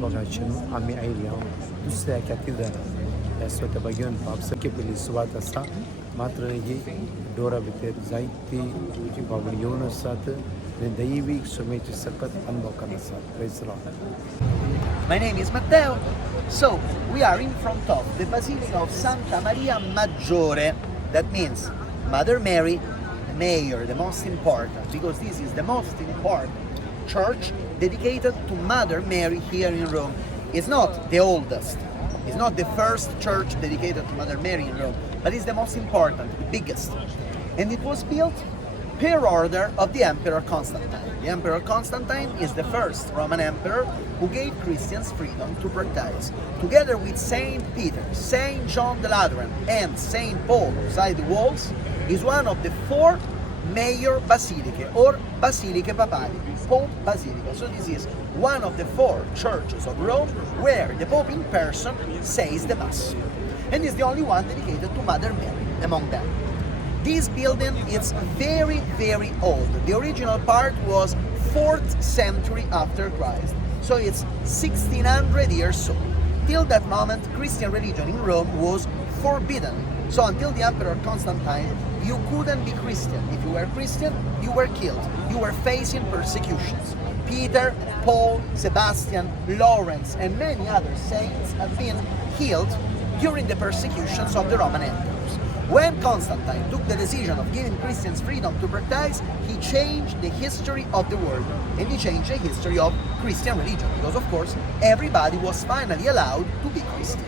बघायचे आम्ही आयल्या दुसऱ्या कॅथेड्रल स्वतः बघून पावसाची पयली सुवात आसा मात्र ही डोरा भितर जायती बाबडी येवन आसात आनी दैवीक सुमेचे सकत अनुभव करन आसात. Praise Lord. My name is Matteo. So, we are in front of the Basilica of Santa Maria Maggiore. That means Mother Mary, the mayor, the most important, because this is the most important church dedicated to Mother Mary here in Rome. It's not the oldest. It's not the first church dedicated to Mother Mary in Rome, but it's the most important, the biggest. And it was built per order of the Emperor Constantine. The Emperor Constantine is the first Roman emperor who gave Christians freedom to practice. Together with Saint Peter, Saint John the Lateran, and Saint Paul inside the walls, is one of the 4 major basilicae or Basilicae Papali, Pope Basilica. So this is one of the 4 churches of Rome where the Pope in person says the Mass. And is the only one dedicated to Mother Mary among them. This building is very, very old. The original part was 4th century after Christ. So it's 1600 years old. Till that moment, Christian religion in Rome was forbidden. So until the Emperor Constantine, you couldn't be Christian. If you were Christian, you were killed. You were facing persecutions. Peter, Paul, Sebastian, Lawrence, and many other saints have been killed during the persecutions of the Roman emperors. When Constantine took the decision of giving Christians freedom to practice, he changed the history of the world, and he changed the history of Christian religion, because of course everybody was finally allowed to be Christian.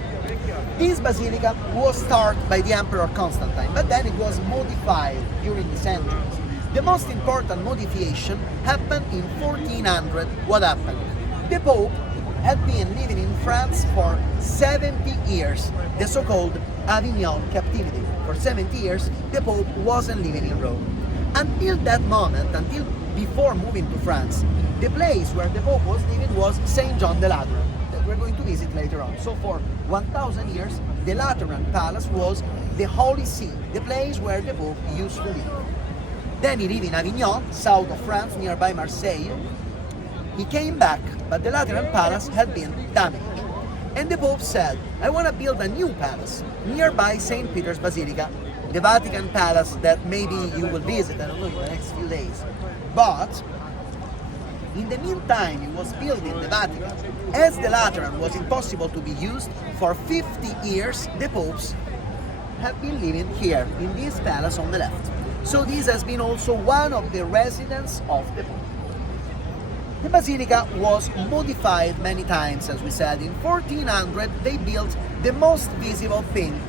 This basilica was started by the Emperor Constantine, but then it was modified during the centuries. The most important modification happened in 1400. What happened? The Pope had been living in France for 70 years, the so-called Avignon captivity. For 70 years, the Pope wasn't living in Rome. Until that moment, until before moving to France, the place where the Pope was living was St. John the Lateran, that we're going to visit later on. So for 1,000 years, the Lateran Palace was the Holy See, the place where the Pope used to live. Then he lived in Avignon, south of France, nearby Marseille. He came back, but the Lateran Palace had been damaged. And the Pope said, I want to build a new palace nearby St. Peter's Basilica, the Vatican Palace that maybe you will visit, I don't know, in the next few days. But in the meantime, he was building the Vatican. As the Lateran was impossible to be used, for 50 years, the popes have been living here in this palace on the left. So this has been also one of the residences of the Pope. The basilica was modified many times, as we said. In 1400, they built the most visible thing,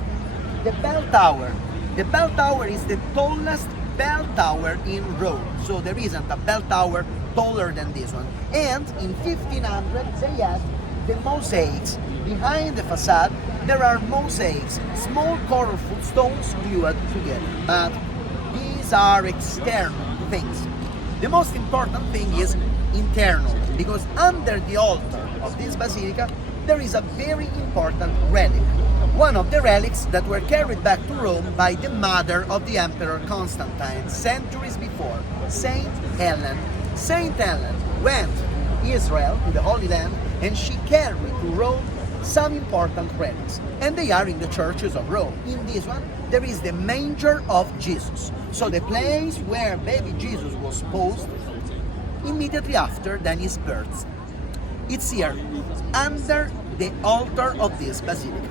the bell tower. The bell tower is the tallest bell tower in Rome. So there isn't a bell tower taller than this one. And in 1500, they had the mosaics. Behind the facade, there are mosaics, small colorful stones glued together. But these are external things. The most important thing is internal, because under the altar of this basilica there is a very important relic. One of the relics that were carried back to Rome by the mother of the Emperor Constantine centuries before, Saint Helen. Saint Helen went to Israel, to the Holy Land, and she carried to Rome some important relics. And they are in the churches of Rome. In this one, there is the manger of Jesus. So the place where baby Jesus was posed immediately after then his birth. It's here, under the altar of this basilica.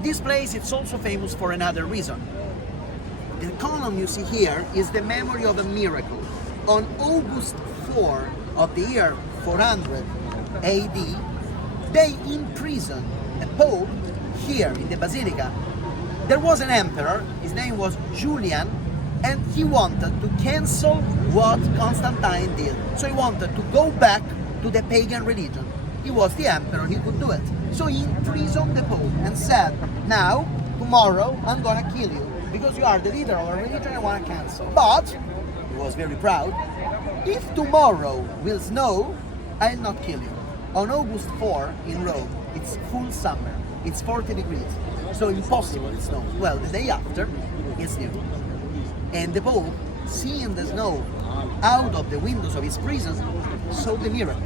This place is also famous for another reason. The column you see here is the memory of a miracle. On August 4 of the year 400 AD, they imprisoned a pope here in the basilica. There was an emperor, his name was Julian, and he wanted to cancel what Constantine did. So he wanted to go back to the pagan religion. He was the emperor, he could do it. So he imprisoned the Pope and said, now, tomorrow, I'm gonna kill you, because you are the leader of a religion I wanna cancel. But, he was very proud, if tomorrow will snow, I'll not kill you. On August 4 in Rome, it's full summer, it's 40 degrees, so impossible it snows. Well, the day after, it's new. And the Pope, seeing the snow out of the windows of his prison, saw the miracle.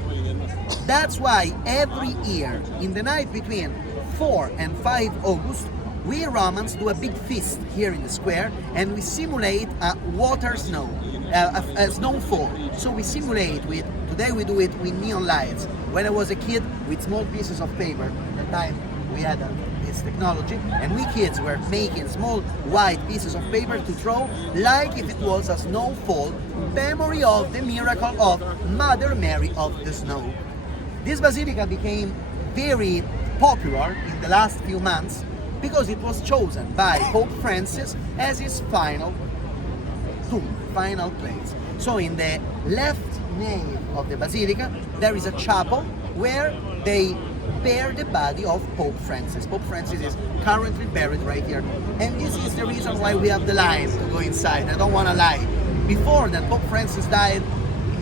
That's why every year, in the night between 4 and 5 August, we Romans do a big feast here in the square, and we simulate a water snow, a snowfall. So we simulate with, today we do it with neon lights. When I was a kid, with small pieces of paper, at the time we had this technology, and we kids were making small white pieces of paper to throw like if it was a snowfall, memory of the miracle of Mother Mary of the Snow. This basilica became very popular in the last few months because it was chosen by Pope Francis as his final tomb, final place. So in the left nave of the basilica, there is a chapel where they bear the body of Pope Francis. Pope Francis is currently buried right here. And this is the reason why we have the line to go inside. I don't want to lie. Before that Pope Francis died,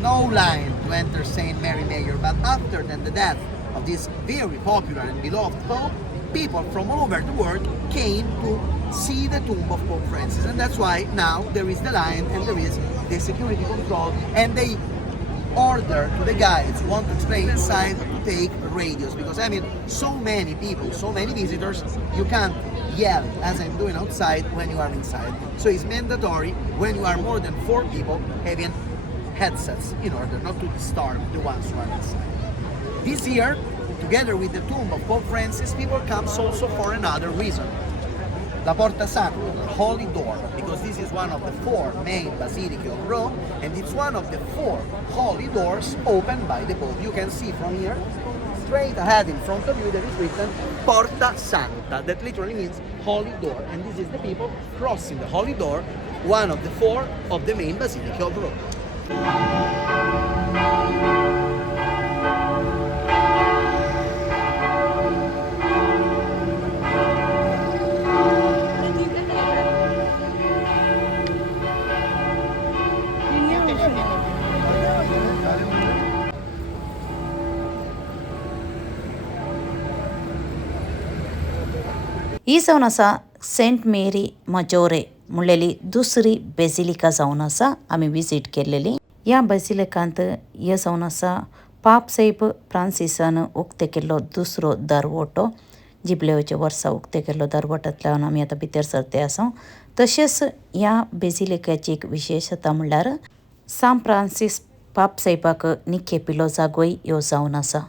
no line to enter St. Mary Major. But after then, the death of this very popular and beloved Pope, people from all over the world came to see the tomb of Pope Francis. And that's why now there is the line and there is the security control, and they order to the guides who want to explain inside to take radios, because I mean, so many people, so many visitors, you can't yell as I'm doing outside when you are inside. So it's mandatory when you are more than 4 people having headsets in order not to disturb the ones who are inside. This year, together with the tomb of Pope Francis, people come also for another reason. La Porta Santa, the Holy Door, because this is one of the 4 main basilica of Rome, and it's one of the 4 holy doors opened by the Pope. You can see from here, straight ahead in front of you, there is written Porta Santa, that literally means holy door, and this is the people crossing the holy door, one of the 4 of the main basilica of Rome. ही जावन आसा Saint मेरी मजोरे म्हणलेली दुसरी basilica जावन आसा आमी visit केल्लेली. ह्या बेसिलिकांत हे जावन आसा पाप सैब फ्रांसिसान उक्ते केल्लो दुसरो दरवटो. जिबलेवच्या वर्सा उक्ते केल्लो दरवटांतल्यान आमी आतां भितर सरते आसा. तशेंच ह्या बेसिलिकाची एक विशेशता म्हणल्यार सान फ्रांसीस पाप सैबाक निखेपिल्लो जागोय ह्यो जावन आसा.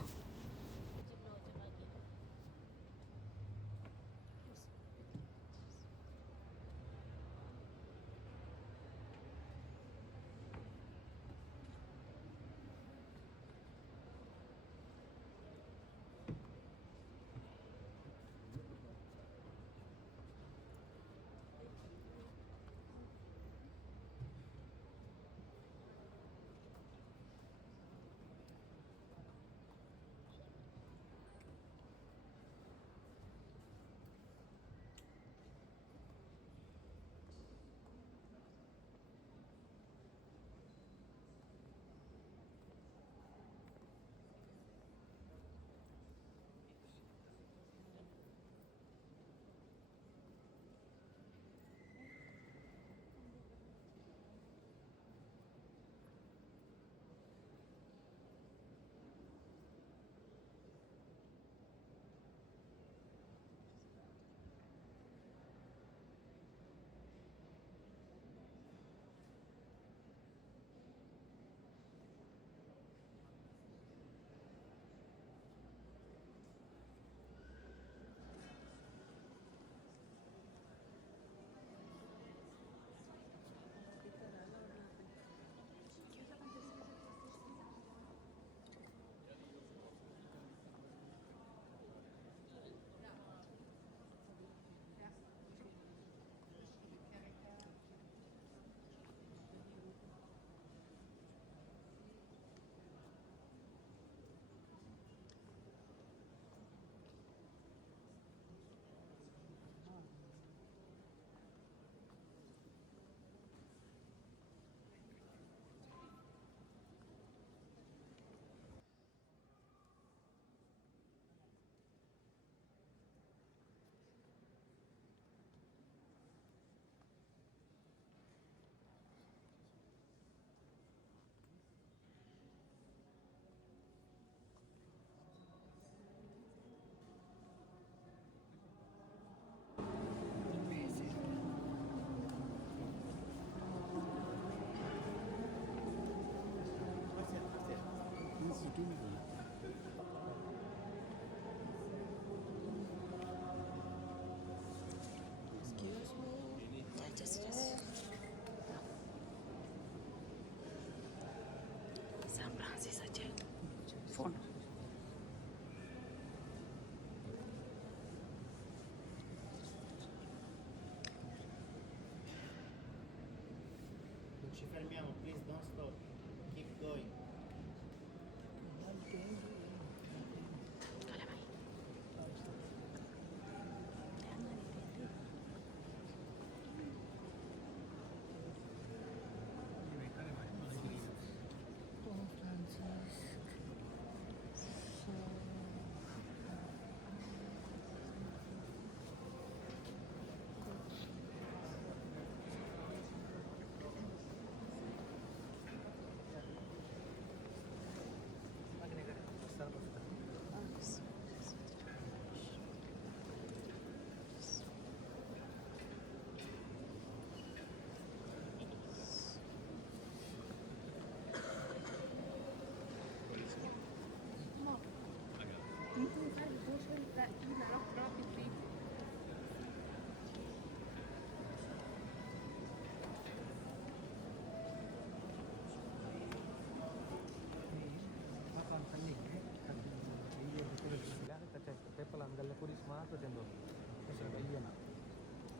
Ci fermiamo, please don't stop. Keep going. Papal andalla kuris mato tendo. Questo è bello.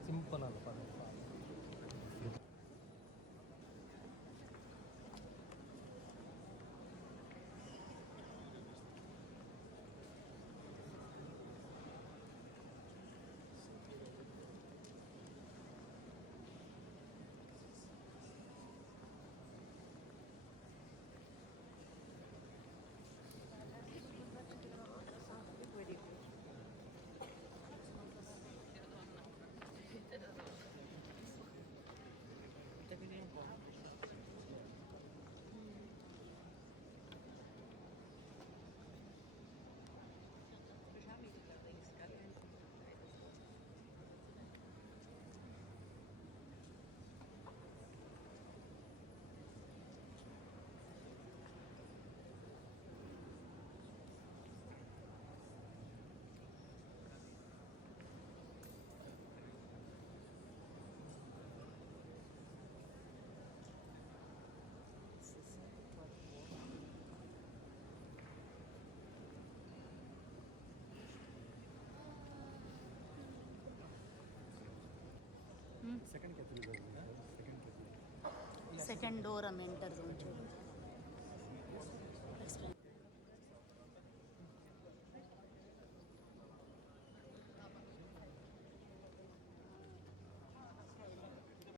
Simple alla fare. Second Catholic second Catholic second door mentor